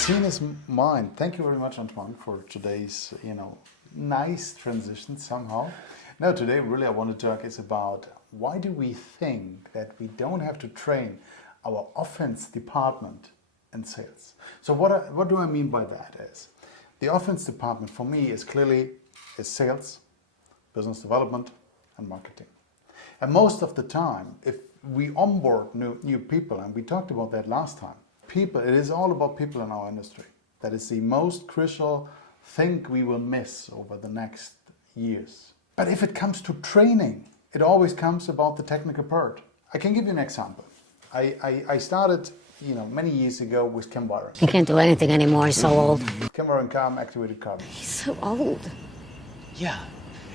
scene is mine. Thank you very much, Antoine, for today's, nice transition somehow. No, today really I want to talk is about why do we think that we don't have to train our offense department in sales. So what do I mean by that is, the offense department for me is clearly sales, business development and marketing. And most of the time, if we onboard new people, and we talked about that last time, it is all about people in our industry. That is the most crucial thing we will miss over the next years. But if it comes to training, it always comes about the technical part. I can give you an example. I started many years ago with Cambyron. He can't do anything anymore, he's so old. Cambyron Calm activated carbon. He's so old. Yeah,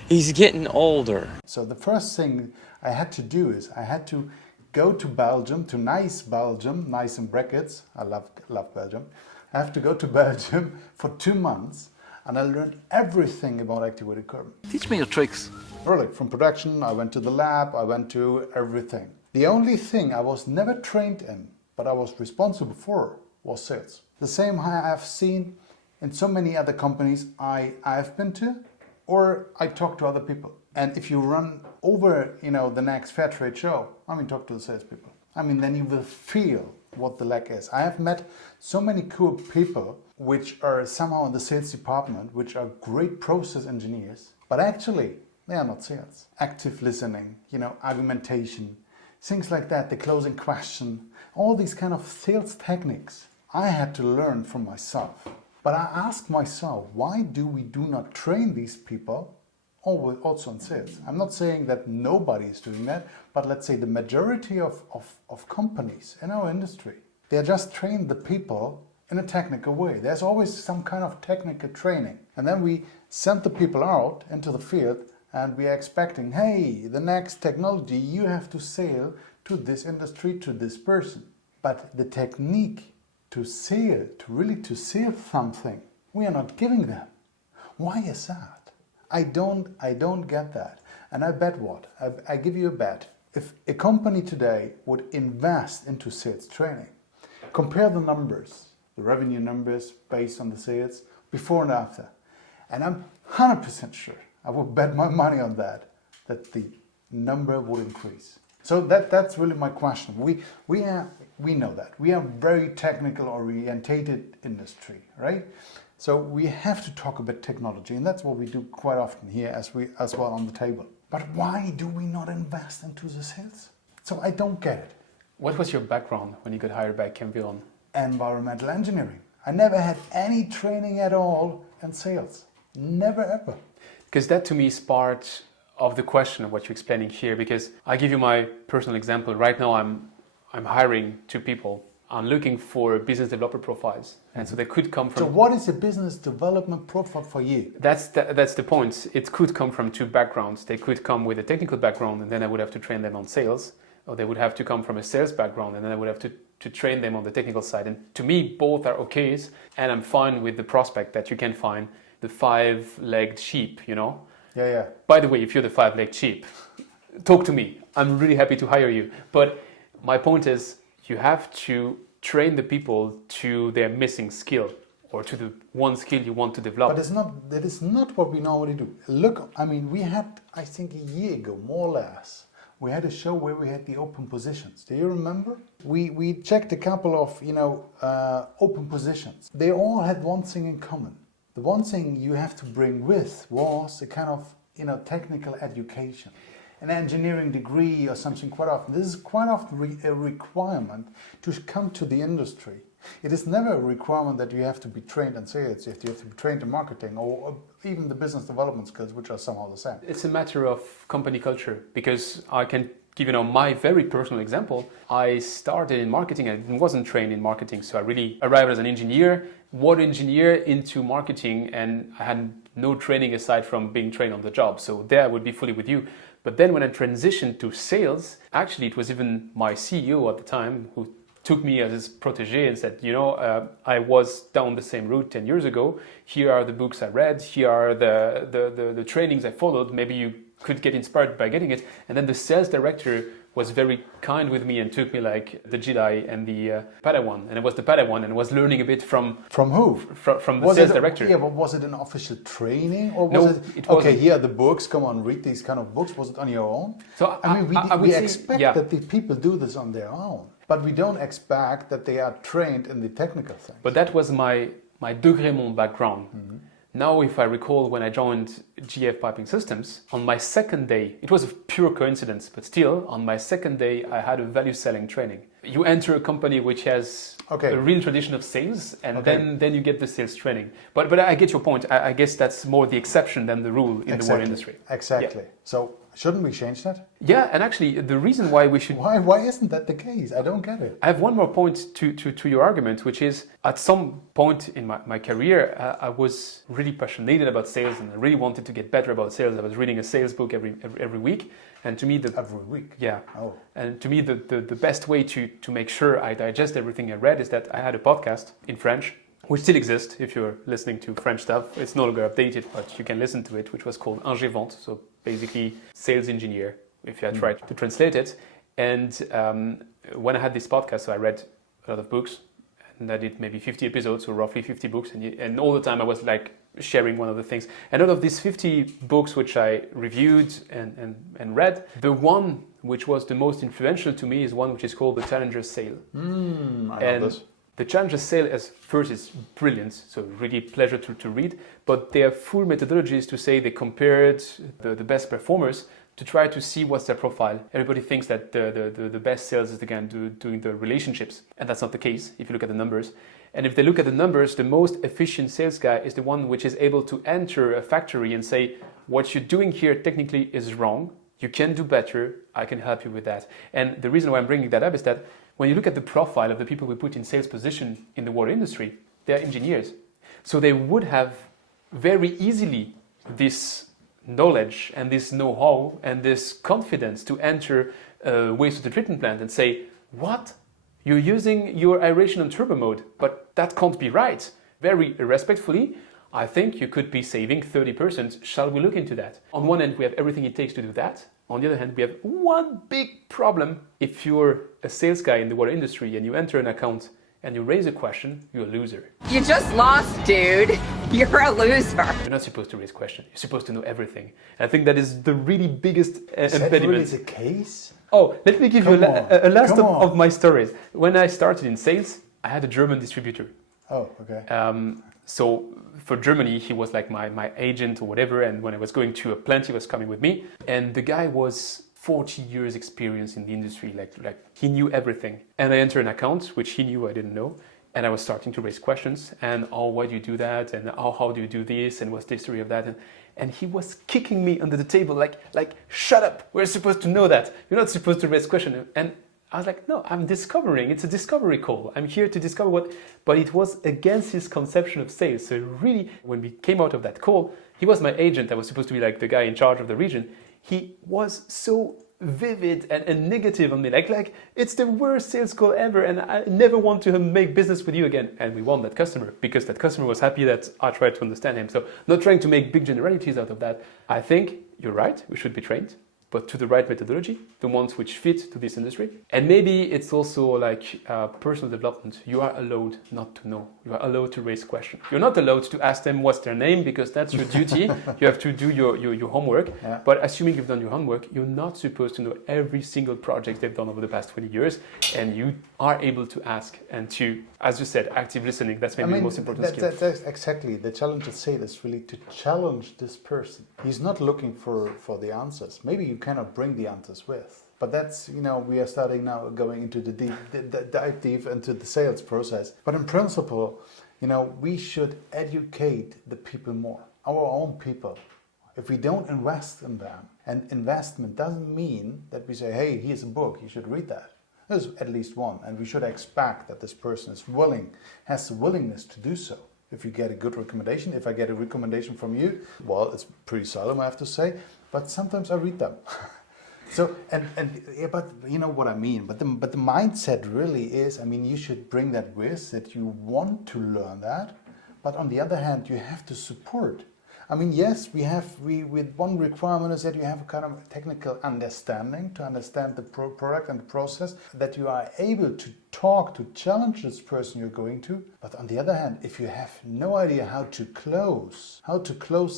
he's getting older. So the first thing I had to do is I had to go to Belgium, to nice Belgium, nice in brackets. I love Belgium. I have to go to Belgium for 2 months, and I learned everything about activated carbon. Teach me your tricks. Really, from production, I went to the lab, I went to everything. The only thing I was never trained in, but I was responsible for, was sales. The same I have seen in so many other companies I've been to, or I talk to other people. And if you run over, the next fair trade show, talk to the salespeople. Then you will feel what the lack is. I have met so many cool people which are somehow in the sales department, which are great process engineers, but actually they are not sales. Active listening, argumentation, things like that, the closing question, all these kind of sales techniques I had to learn from myself. But I asked myself, why do we not train these people also in sales? I'm not saying that nobody is doing that, but let's say the majority of companies in our industry, they just train the people in a technical way. There's always some kind of technical training. And then we send the people out into the field and we are expecting, hey, the next technology, you have to sell to this industry, to this person. But the technique to sell, to sell something, we are not giving them. Why is that? I don't get that. And I bet what? I give you a bet. If a company today would invest into sales training, compare the numbers, the revenue numbers based on the sales before and after, and I'm 100% sure, I would bet my money on that the number would increase. So that's really my question. We know that. We are very technical orientated industry, right? So we have to talk about technology, and that's what we do quite often here as well on the table. But why do we not invest into the sales? So I don't get it. What was your background when you got hired by Cambyron? Environmental engineering. I never had any training at all in sales. Never ever. Because that to me is part of the question of what you're explaining here, because I give you my personal example. Right now I'm hiring 2 people. I'm looking for business developer profiles, and so they could come from... So what is a business development profile for you? That's the point. It could come from 2 backgrounds. They could come with a technical background, and then I would have to train them on sales, or they would have to come from a sales background, and then I would have to train them on the technical side. And to me, both are okays, and I'm fine with the prospect that you can find the 5-legged sheep, Yeah. By the way, if you're the 5-legged sheep, talk to me. I'm really happy to hire you. But my point is, you have to train the people to their missing skill, or to the one skill you want to develop. But that is not what we normally do. Look, we had, I think a year ago, more or less, we had a show where we had the open positions. Do you remember? We checked a couple of, open positions. They all had one thing in common. The one thing you have to bring with was a kind of, technical education. An engineering degree or something quite often. This is quite often a requirement to come to the industry. It is never a requirement that you have to be trained in sales, you have to be trained in marketing, or even the business development skills, which are somehow the same. It's a matter of company culture, because I can give my very personal example. I started in marketing and wasn't trained in marketing, so I really arrived as an engineer, into marketing, and I had no training aside from being trained on the job. So there I would be fully with you. But then when I transitioned to sales, actually it was even my CEO at the time who took me as his protege and said, I was down the same route 10 years ago. Here are the books I read. Here are the trainings I followed. Maybe you could get inspired by getting it. And then the sales director was very kind with me and took me like the Jedi and the Padawan. And I was the Padawan and was learning a bit from who? From the Was sales it, director. Yeah, but was it an official training or No, was it okay? wasn't. Here are the books. Come on, read these kind of books. Was it on your own? So I mean, I would we say, expect yeah. that the people do this on their own, but we don't expect that they are trained in the technical things. But that was my De Gremont background. Now, if I recall, when I joined GF Piping Systems, on my second day, it was a pure coincidence, but still, on my second day, I had a value selling training. You enter a company which has a real tradition of sales, and then you get the sales training. But I get your point. I guess that's more the exception than the rule in the water industry. Exactly. Yeah. So shouldn't we change that? Yeah, and actually, the reason why we should... Why isn't that the case? I don't get it. I have one more point to your argument, which is at some point in my career, I was really passionate about sales and I really wanted to get better about sales. I was reading a sales book every week. And to me, every week? Yeah. Oh. And to me, the best way to make sure I digest everything I read is that I had a podcast in French, which still exists if you're listening to French stuff. It's no longer updated, but you can listen to it, which was called Ingé Vente, so basically sales engineer, if I tried to translate it. And when I had this podcast, so I read a lot of books, and I did maybe 50 episodes, so roughly 50 books, and all the time I was like sharing one of the things. And out of these 50 books which I reviewed and read, the one which was the most influential to me is one which is called The Challenger's Sale. I know this. The Challenger's Sale is brilliant, so really pleasure to read, but their full methodology is to say they compared the best performers to try to see what's their profile. Everybody thinks that the best sales is again doing the relationships, and that's not the case if you look at the numbers. And if they look at the numbers, the most efficient sales guy is the one which is able to enter a factory and say, what you're doing here technically is wrong, you can do better, I can help you with that. And the reason why I'm bringing that up is that when you look at the profile of the people we put in sales position in the water industry, they're engineers. So they would have very easily this knowledge and this know-how and this confidence to enter a wastewater treatment plant and say, what? You're using your aeration on turbo mode, but that can't be right. Very respectfully, I think you could be saving 30%. Shall we look into that? On one end, we have everything it takes to do that. On the other hand, we have one big problem. If you're a sales guy in the water industry and you enter an account and you raise a question, you're a loser. You just lost, dude. You're a loser. You're not supposed to raise questions. You're supposed to know everything. And I think that is the really biggest Is that impediment. really the case? Oh, let me give you a last Come on. of my stories. When I started in sales, I had a German distributor. Oh, okay. So for Germany, he was like my agent or whatever. And when I was going to a plant, he was coming with me. And the guy was 40 years experience in the industry. Like he knew everything. And I entered an account, which he knew I didn't know. And I was starting to raise questions. And, oh, why do you do that? And how do you do this? And what's the history of that? And he was kicking me under the table like, shut up. We're supposed to know that. You're not supposed to raise questions. And I was like, no, I'm discovering. It's a discovery call. I'm here to discover what... But it was against his conception of sales. So really, when we came out of that call, he was my agent. I was supposed to be like the guy in charge of the region. He was so vivid and negative on me. Like, it's the worst sales call ever and I never want to make business with you again. And we won that customer because that customer was happy that I tried to understand him. So not trying to make big generalities out of that. I think you're right. We should be trained, but to the right methodology, the ones which fit to this industry. And maybe it's also like personal development. You are allowed not to know. You are allowed to raise questions. You're not allowed to ask them what's their name because that's your duty. You have to do your homework. Yeah. But assuming you've done your homework, you're not supposed to know every single project they've done over the past 20 years. And you are able to ask and to, as you said, active listening. That's maybe the most important skill. That's exactly. The challenge of sales is really to challenge this person. He's not looking for the answers. Maybe you cannot bring the answers with. But that's, we are starting now going into the dive deep into the sales process. But in principle, we should educate the people more, our own people. If we don't invest in them, and investment doesn't mean that we say, hey, here's a book, you should read that. There's at least one, and we should expect that this person has the willingness to do so. If you get a good recommendation, if I get a recommendation from you, well, it's pretty seldom, I have to say, but sometimes I read them. So, but you know what I mean. But the mindset really is, you should bring that with, that you want to learn that. But on the other hand, you have to support. I mean, yes, we with one requirement is that you have a kind of technical understanding to understand the product and the process, that you are able to talk, to challenge this person you're going to. But on the other hand, if you have no idea how to close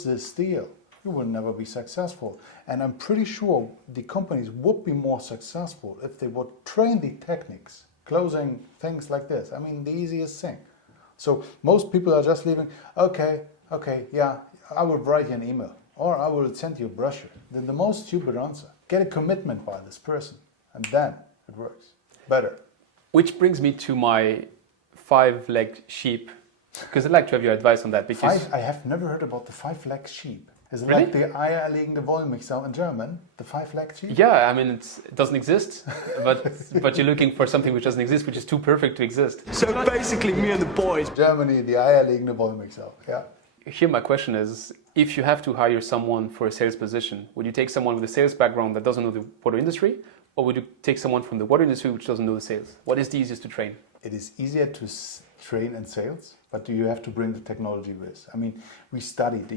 this deal, you will never be successful. And I'm pretty sure the companies would be more successful if they would train the techniques, closing things like this. I mean, the easiest thing. So most people are just leaving, okay, yeah, I will write you an email or I will send you a brochure. Then the most stupid answer. Get a commitment by this person and then it works better. Which brings me to my 5-legged sheep, because I'd like to have your advice on that. Because I have never heard about the 5-legged sheep. Is it Really? like the eierlegende Wollmilchsau in German? The 5-legged sheep? yeah, I mean, it doesn't exist, but you're looking for something which doesn't exist, which is too perfect to exist. So basically, me and the boys. Germany, the eierlegende Wollmilchsau. Yeah. Here my question is, if you have to hire someone for a sales position, would you take someone with a sales background that doesn't know the water industry, or would you take someone from the water industry which doesn't know the sales? What is the easiest to train? It is easier to train in sales, but you have to bring the technology with. I mean, we studied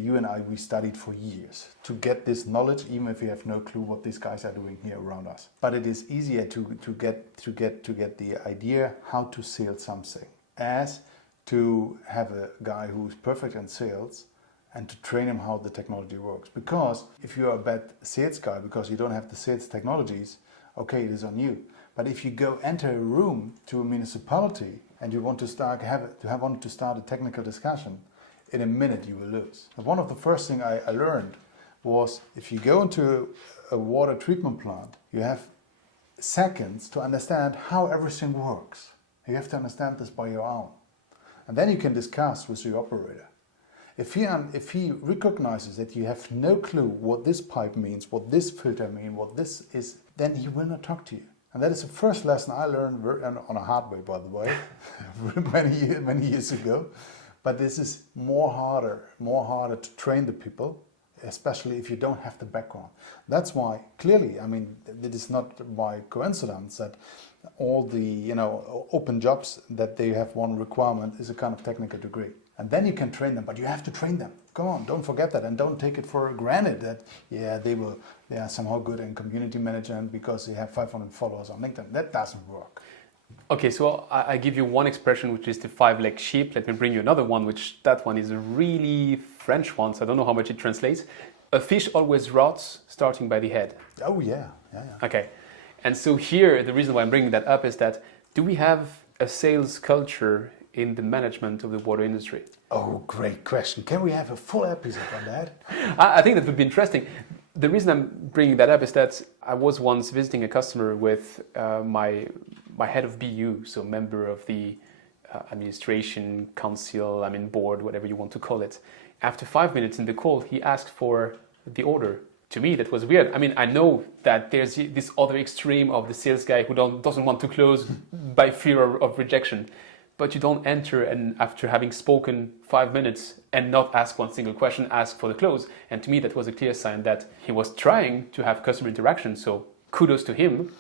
for years to get this knowledge, even if you have no clue what these guys are doing here around us. But it is easier to get the idea how to sell something as to have a guy who's perfect in sales and to train him how the technology works. Because if you're a bad sales guy because you don't have the sales technologies, okay, it is on you. But if you enter a room to a municipality and you want to start a technical discussion, in a minute you will lose. And one of the first things I learned was if you go into a water treatment plant, you have seconds to understand how everything works. You have to understand this by your own. And then you can discuss with your operator. If he recognizes that you have no clue what this pipe means, what this filter means, what this is, then he will not talk to you. And that is the first lesson I learned on a hard way, by the way, many years ago. But this is more harder to train the people, especially if you don't have the background. That's why, clearly, I mean, it is not by coincidence that all the open jobs that they have one requirement is a kind of technical degree. And then you can train them, but you have to train them. Come on, don't forget that, and don't take it for granted that they are somehow good in community management because they have 500 followers on LinkedIn. That doesn't work. Okay, so I give you one expression, which is the 5-legged sheep. Let me bring you another one, that one is a really French one, so I don't know how much it translates. A fish always rots starting by the head. Oh yeah. Okay, and so here, the reason why I'm bringing that up is that, do we have a sales culture in the management of the water industry? Oh, great question. Can we have a full episode on that? I think that would be interesting. The reason I'm bringing that up is that I was once visiting a customer with my head of BU, so member of the administration, council, board, whatever you want to call it. After 5 minutes in the call, he asked for the order. To me, that was weird. I mean, I know that there's this other extreme of the sales guy who doesn't want to close by fear of rejection. But you don't enter and after having spoken 5 minutes and not ask one single question, ask for the close. And to me, that was a clear sign that he was trying to have customer interaction. So kudos to him,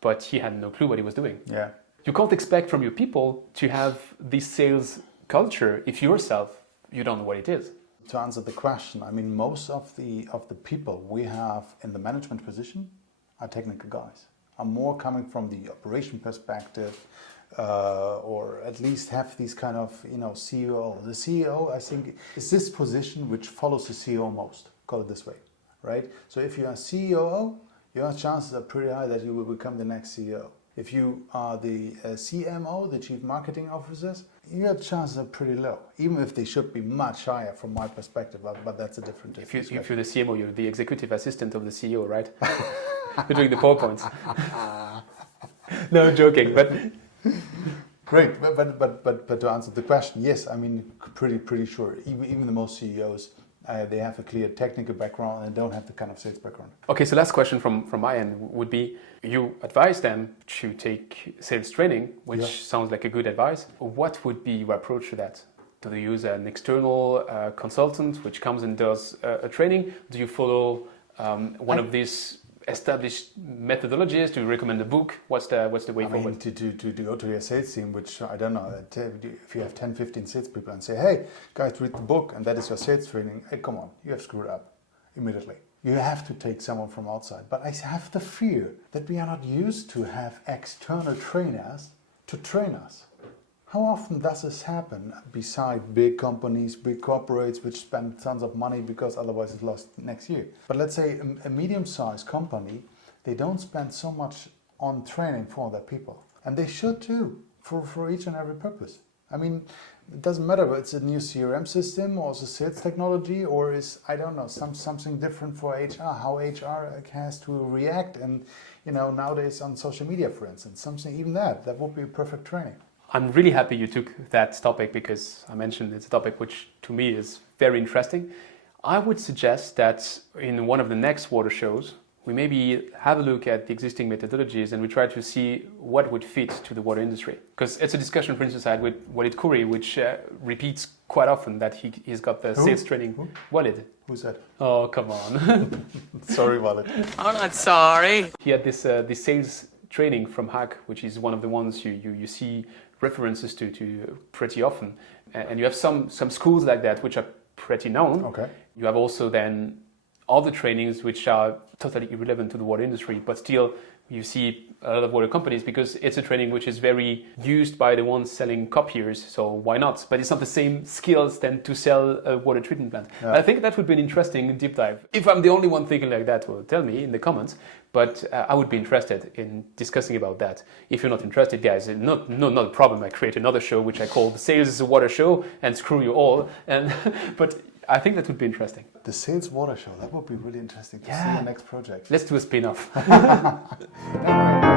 but he had no clue what he was doing. Yeah. You can't expect from your people to have this sales culture if yourself, you don't know what it is. To answer the question, I mean, most of the people we have in the management position are technical guys. Are more coming from the operation perspective, or at least have these kind of, CEO. The CEO, I think, is this position which follows the CEO most, call it this way, right? So if you are COO, your chances are pretty high that you will become the next CEO. If you are the CMO, the Chief Marketing Officers, your chances are pretty low, even if they should be much higher from my perspective, but that's a different If you're the CMO, you're the executive assistant of the CEO, right? You're doing the PowerPoints. No, joking, but... Great, but to answer the question, yes, I mean, pretty sure. Even the most CEOs, they have a clear technical background and don't have the kind of sales background. Okay, so last question from my end would be, you advise them to take sales training, which sounds like a good advice. What would be your approach to that? Do they use an external consultant which comes and does a training? Do you follow one of these established methodologies? Do you recommend a book? What's the way I forward? mean, to go to your sales team, which I don't know, if you have 10, 15 salespeople and say, hey, guys, read the book, and that is your sales training, hey, come on, you have screwed up immediately. You have to take someone from outside. But I have the fear that we are not used to have external trainers to train us. How often does this happen beside big companies, big corporates, which spend tons of money because otherwise it's lost next year? But let's say a medium-sized company, they don't spend so much on training for their people. And they should too, for each and every purpose. I mean, it doesn't matter whether it's a new CRM system or it's a sales technology or is, I don't know, something different for HR, how HR has to react and, nowadays on social media, for instance, something even that would be a perfect training. I'm really happy you took that topic because I mentioned it's a topic which to me is very interesting. I would suggest that in one of the next water shows, we maybe have a look at the existing methodologies and we try to see what would fit to the water industry. Because it's a discussion, for instance, I had with Walid Khoury, which repeats quite often that he's got the sales training. Who? Walid. Who's that? Oh, come on. Sorry, Walid. I'm not sorry. He had this sales training from Hack, which is one of the ones you see references to pretty often. And you have some schools like that which are pretty known. Okay. You have also then other trainings which are totally irrelevant to the water industry, but still you see a lot of water companies because it's a training which is very used by the ones selling copiers, so why not? But it's not the same skills than to sell a water treatment plant. Yeah. I think that would be an interesting deep dive. If I'm the only one thinking like that, well, tell me in the comments, but I would be interested in discussing about that. If you're not interested, guys, not a problem. I create another show which I call the Sales is a Water Show and screw you all. But I think that would be interesting. The Sales Water Show, that would be really interesting to see Yeah. the next project. Let's do a spin-off. Thank you.